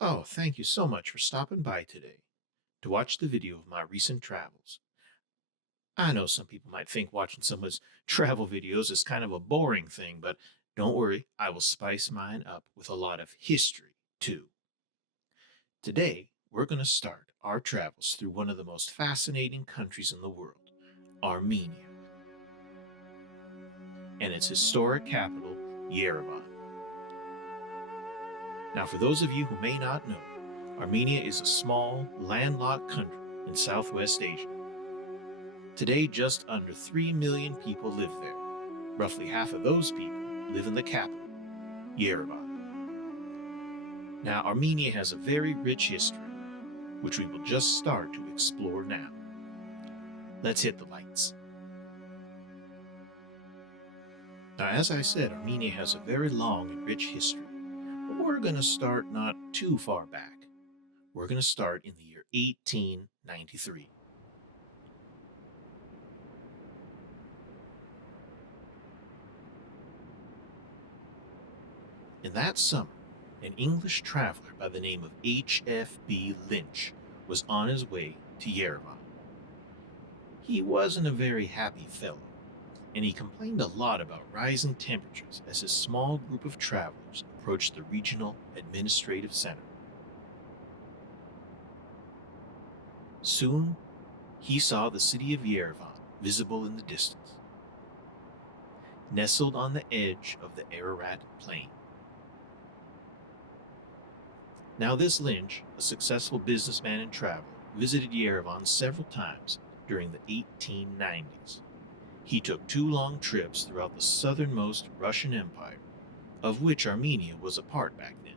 Oh, thank you so much for stopping by today to watch the video of my recent travels. I know some people might think watching someone's travel videos is kind of a boring thing, but don't worry, I will spice mine up with a lot of history, too. Today, we're going to start our travels through one of the most fascinating countries in the world, Armenia, and its historic capital, Yerevan. Now, for those of you who may not know, Armenia is a small, landlocked country in Southwest Asia. Today, just under 3 million people live there. Roughly half of those people live in the capital, Yerevan. Now, Armenia has a very rich history, which we will just start to explore now. Let's hit the lights. Now, as I said, Armenia has a very long and rich history, but we're going to start not too far back. We're going to start in the year 1893. In that summer, an English traveler by the name of H.F.B. Lynch was on his way to Yerevan. He wasn't a very happy fellow, and he complained a lot about rising temperatures as his small group of travelers approached the regional administrative center. Soon, he saw the city of Yerevan visible in the distance, nestled on the edge of the Ararat Plain. Now this Lynch, a successful businessman and traveler, visited Yerevan several times during the 1890s. He took 2 long trips throughout the southernmost Russian Empire, of which Armenia was a part back then.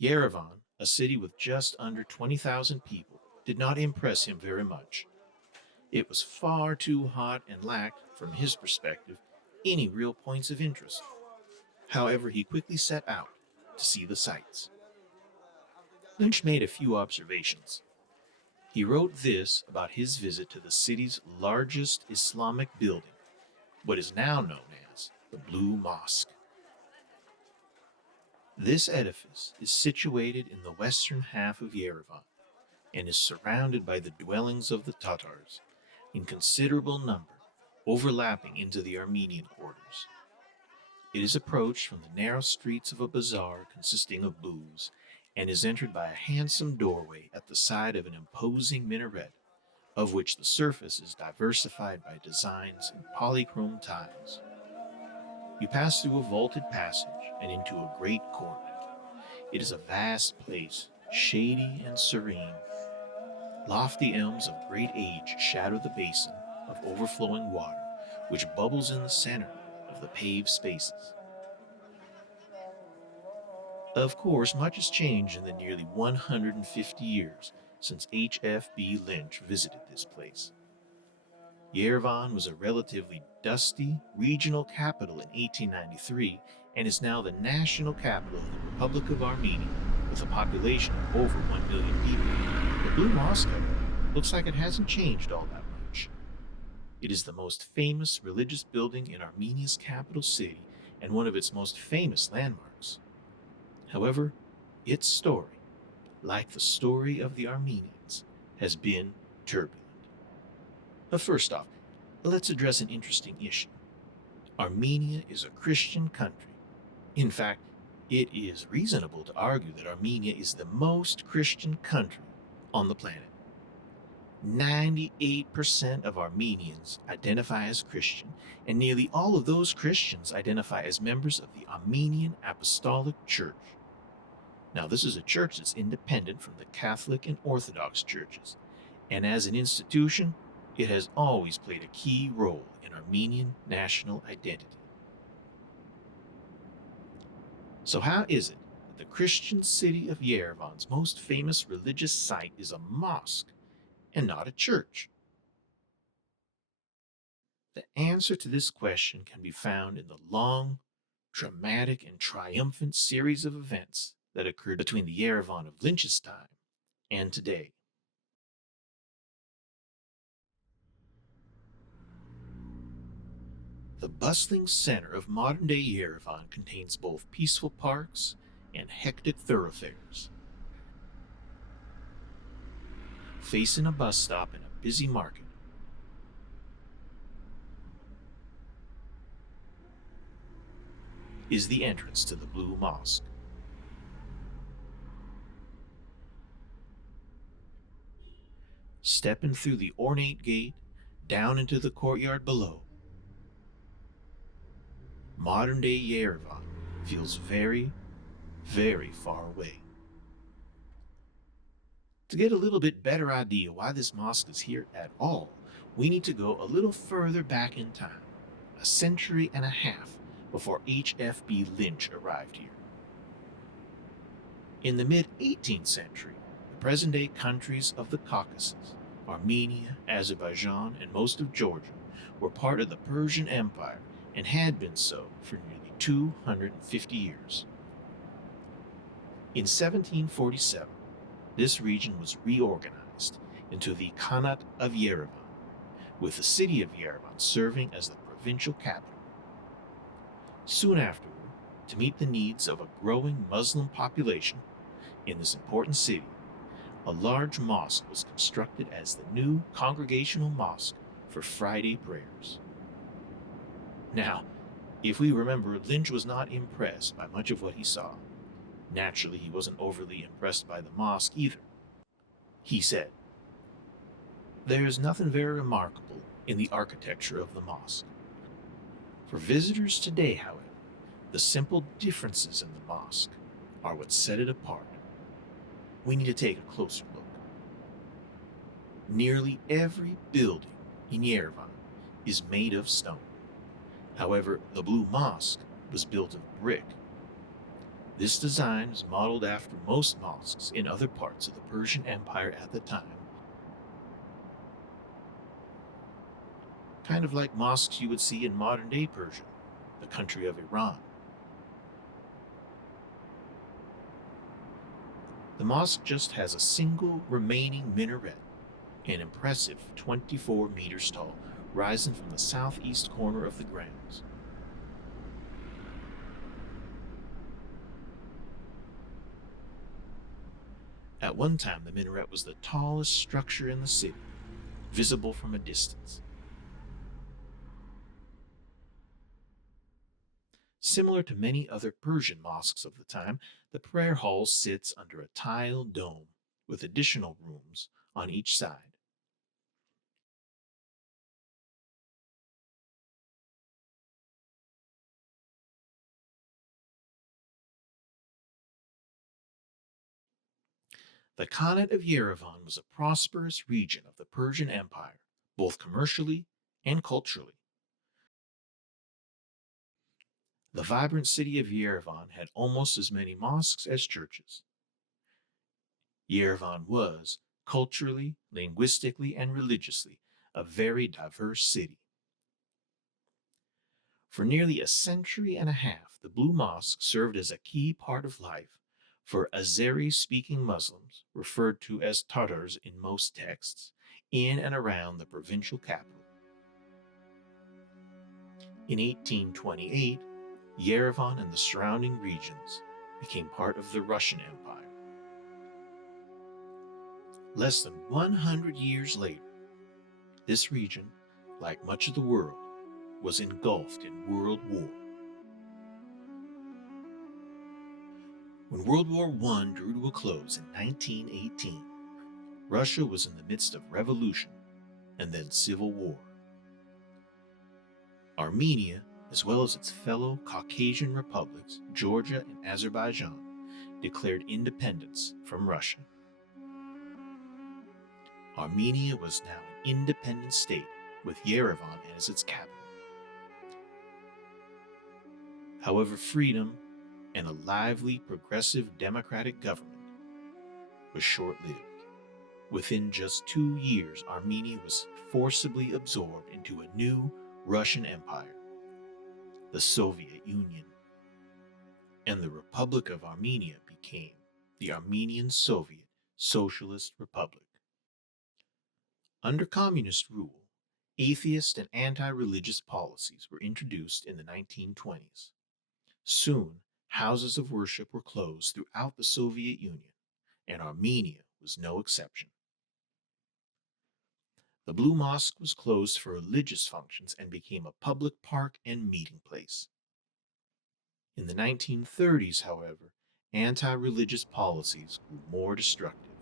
Yerevan, a city with just under 20,000 people, did not impress him very much. It was far too hot and lacked, from his perspective, any real points of interest. However, he quickly set out to see the sights. Lynch made a few observations. He wrote this about his visit to the city's largest Islamic building, what is now known as the Blue Mosque. This edifice is situated in the western half of Yerevan and is surrounded by the dwellings of the Tatars, in considerable number, overlapping into the Armenian quarters. It is approached from the narrow streets of a bazaar consisting of booths, and is entered by a handsome doorway at the side of an imposing minaret, of which the surface is diversified by designs in polychrome tiles. You pass through a vaulted passage and into a great court. It is a vast place, shady and serene. Lofty elms of great age shadow the basin of overflowing water, which bubbles in the center of the paved spaces. Of course, much has changed in the nearly 150 years since H.F.B. Lynch visited this place. Yerevan was a relatively dusty regional capital in 1893 and is now the national capital of the Republic of Armenia with a population of over 1 million people. The Blue Mosque, however, looks like it hasn't changed all that much. It is the most famous religious building in Armenia's capital city and one of its most famous landmarks. However, its story, like the story of the Armenians, has been turbulent. But first off, let's address an interesting issue. Armenia is a Christian country. In fact, it is reasonable to argue that Armenia is the most Christian country on the planet. 98% of Armenians identify as Christian, and nearly all of those Christians identify as members of the Armenian Apostolic Church. Now, this is a church that's independent from the Catholic and Orthodox churches, and as an institution, it has always played a key role in Armenian national identity. So how is it that the Christian city of Yerevan's most famous religious site is a mosque and not a church? The answer to this question can be found in the long, dramatic, and triumphant series of events that occurred between the Yerevan of Lynch's time and today. The bustling center of modern-day Yerevan contains both peaceful parks and hectic thoroughfares. Facing a bus stop and a busy market is the entrance to the Blue Mosque. Stepping through the ornate gate, down into the courtyard below, modern-day Yerevan feels very, very far away. To get a little bit better idea why this mosque is here at all, we need to go a little further back in time, a century and a half before H.F.B. Lynch arrived here. In the mid-18th century, the present-day countries of the Caucasus, Armenia, Azerbaijan, and most of Georgia, were part of the Persian Empire and had been so for nearly 250 years. In 1747, this region was reorganized into the Khanate of Yerevan, with the city of Yerevan serving as the provincial capital. Soon afterward, to meet the needs of a growing Muslim population in this important city, a large mosque was constructed as the new congregational mosque for Friday prayers. Now, if we remember, Lynch was not impressed by much of what he saw. Naturally, he wasn't overly impressed by the mosque either. He said, "There is nothing very remarkable in the architecture of the mosque. For visitors today, however, the simple differences in the mosque are what set it apart. We need to take a closer look. Nearly every building in Yerevan is made of stone. However, the Blue Mosque was built of brick. This design is modeled after most mosques in other parts of the Persian Empire at the time, kind of like mosques you would see in modern-day Persia, the country of Iran. The mosque just has a single remaining minaret, an impressive 24 meters tall, rising from the southeast corner of the grounds. At one time, the minaret was the tallest structure in the city, visible from a distance. Similar to many other Persian mosques of the time, the prayer hall sits under a tiled dome with additional rooms on each side. The Khanate of Yerevan was a prosperous region of the Persian Empire, both commercially and culturally. The vibrant city of Yerevan had almost as many mosques as churches. Yerevan was, culturally, linguistically, and religiously, a very diverse city. For nearly a century and a half, the Blue Mosque served as a key part of life for Azeri-speaking Muslims, referred to as Tatars in most texts, in and around the provincial capital. In 1828, Yerevan and the surrounding regions became part of the Russian Empire. Less than 100 years later, this region, like much of the world, was engulfed in World War. When World War I drew to a close in 1918, Russia was in the midst of revolution and then civil war. Armenia, as well as its fellow Caucasian republics, Georgia and Azerbaijan, declared independence from Russia. Armenia was now an independent state with Yerevan as its capital. However, freedom and a lively, progressive democratic government was short-lived. Within just 2 years, Armenia was forcibly absorbed into a new Russian Empire, the Soviet Union, and the Republic of Armenia became the Armenian Soviet Socialist Republic. Under communist rule, Atheist and anti-religious policies were introduced in the 1920s. Soon, houses of worship were closed throughout the Soviet Union, and Armenia was no exception. The Blue Mosque was closed for religious functions and became a public park and meeting place. In the 1930s, however, anti-religious policies grew more destructive.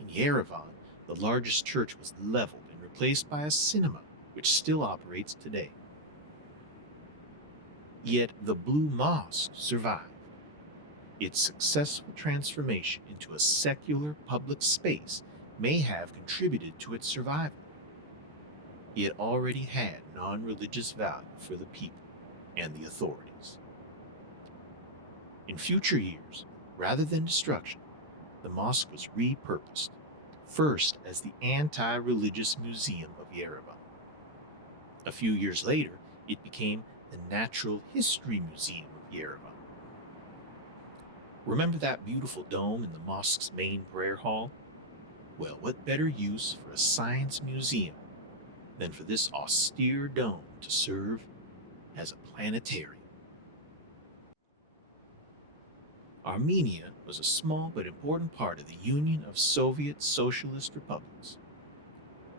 In Yerevan, the largest church was leveled and replaced by a cinema, which still operates today. Yet the Blue Mosque survived. Its successful transformation into a secular public space may have contributed to its survival. It already had non-religious value for the people and the authorities. In future years, rather than destruction, the mosque was repurposed, first as the Anti-Religious Museum of Yerevan. A few years later, it became the Natural History Museum of Yerevan. Remember that beautiful dome in the mosque's main prayer hall? Well, what better use for a science museum than for this austere dome to serve as a planetarium? Armenia was a small but important part of the Union of Soviet Socialist Republics.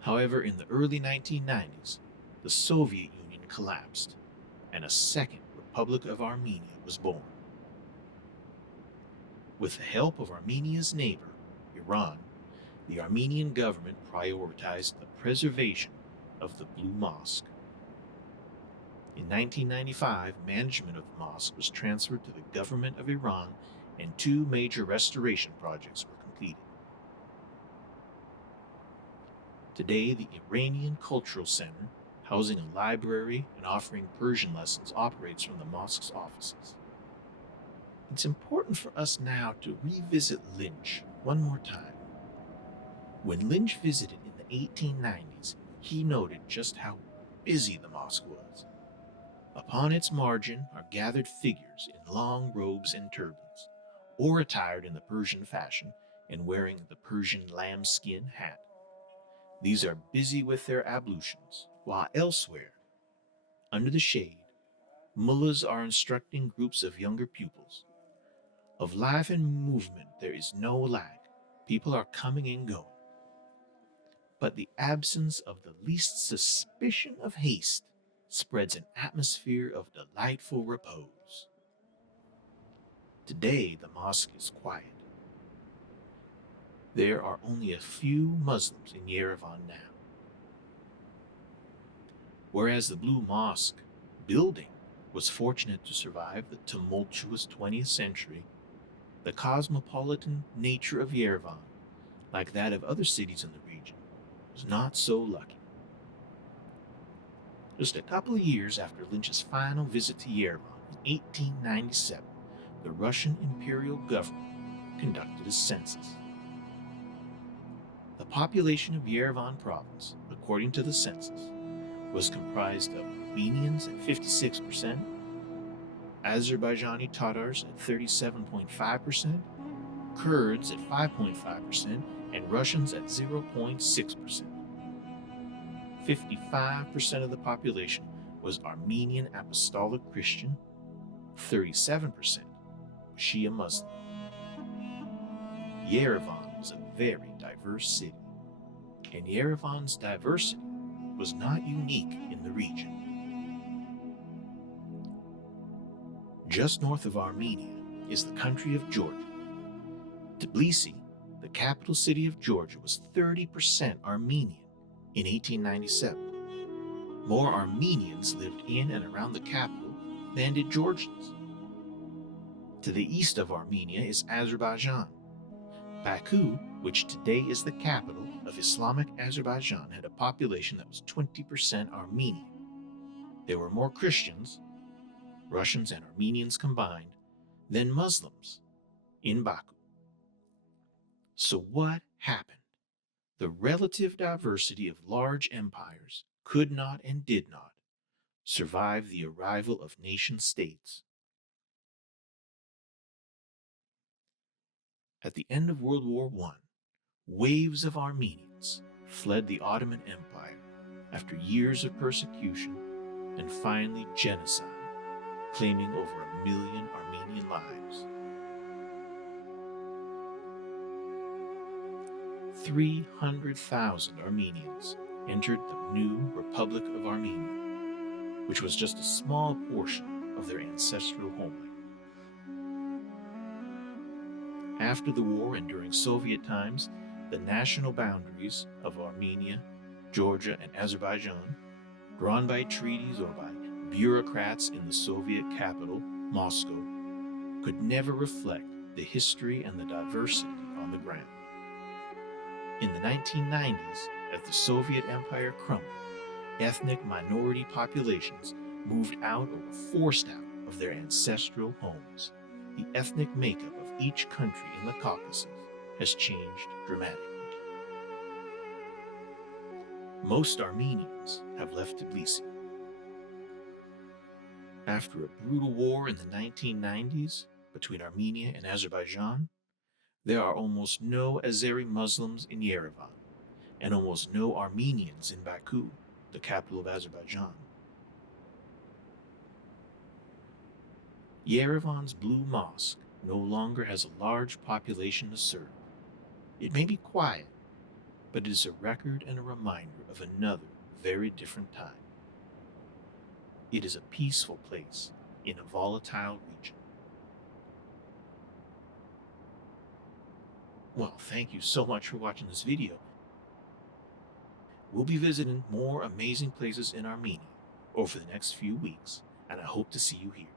However, in the early 1990s, the Soviet Union collapsed, and a second Republic of Armenia was born. With the help of Armenia's neighbor, Iran, the Armenian government prioritized the preservation of the Blue Mosque. In 1995, management of the mosque was transferred to the government of Iran, and two major restoration projects were completed. Today, the Iranian Cultural Center, housing a library and offering Persian lessons, operates from the mosque's offices. It's important for us now to revisit Lynch one more time. When Lynch visited in the 1890s, he noted just how busy the mosque was. Upon its margin are gathered figures in long robes and turbans, or attired in the Persian fashion and wearing the Persian lambskin hat. These are busy with their ablutions, while elsewhere, under the shade, mullahs are instructing groups of younger pupils. Of life and movement there is no lack. People are coming and going. But the absence of the least suspicion of haste spreads an atmosphere of delightful repose. Today the mosque is quiet. There are only a few Muslims in Yerevan now. Whereas the Blue Mosque building was fortunate to survive the tumultuous 20th century, the cosmopolitan nature of Yerevan, like that of other cities in the region, was not so lucky. Just a couple of years after Lynch's final visit to Yerevan in 1897, the Russian imperial government conducted a census. The population of Yerevan province, according to the census, was comprised of Armenians at 56%, Azerbaijani Tatars at 37.5%, Kurds at 5.5%, and Russians at 0.6%. 55% of the population was Armenian Apostolic Christian, 37% was Shia Muslim. Yerevan was a very diverse city, and Yerevan's diversity was not unique in the region. Just north of Armenia is the country of Georgia. Tbilisi, the capital city of Georgia, was 30% Armenian in 1897. More Armenians lived in and around the capital than did Georgians. To the east of Armenia is Azerbaijan. Baku, which today is the capital of Islamic Azerbaijan, had a population that was 20% Armenian. There were more Christians, Russians and Armenians combined, than Muslims in Baku. So what happened? The relative diversity of large empires could not and did not survive the arrival of nation-states. At the end of World War I, waves of Armenians fled the Ottoman Empire, after years of persecution and finally genocide, claiming over 1 million Armenian lives. 300,000 Armenians entered the new Republic of Armenia, which was just a small portion of their ancestral homeland. After the war and during Soviet times, the national boundaries of Armenia, Georgia, and Azerbaijan, drawn by treaties or by bureaucrats in the Soviet capital, Moscow, could never reflect the history and the diversity on the ground. In the 1990s, as the Soviet Empire crumbled, ethnic minority populations moved out or were forced out of their ancestral homes. The ethnic makeup of each country in the Caucasus has changed dramatically. Most Armenians have left Tbilisi. After a brutal war in the 1990s between Armenia and Azerbaijan, there are almost no Azeri Muslims in Yerevan, and almost no Armenians in Baku, the capital of Azerbaijan. Yerevan's Blue Mosque no longer has a large population to serve. It may be quiet, but it is a record and a reminder of another very different time. It is a peaceful place in a volatile region. Well, thank you so much for watching this video. We'll be visiting more amazing places in Armenia over the next few weeks, and I hope to see you here.